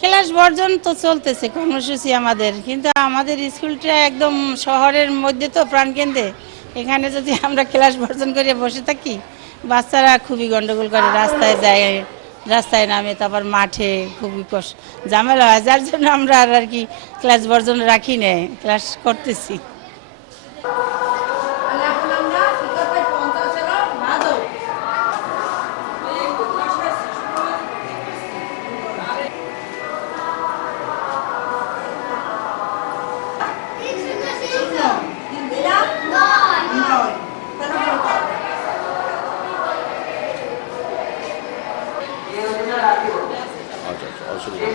Class বর্জন তো চলতেছে, কর্মসূচি আমাদের। কিন্তু আমাদের স্কুলটা একদম শহরের মধ্যে তো প্রাণকেন্দ্রে। এখানে যদি আমরা ক্লাস বর্জন করে বসে থাকি, বাচ্চারা খুবই গন্ডগোল করে, রাস্তায় যায়, রাস্তায় নামে, তারপর মাঠে খুবই কষ্ট ঝামেলা হয়। যার জন্য আমরা আর কি ক্লাস বর্জন রাখি না ক্লাস করতেছি। আচ্ছা আচ্ছা অসুবিধা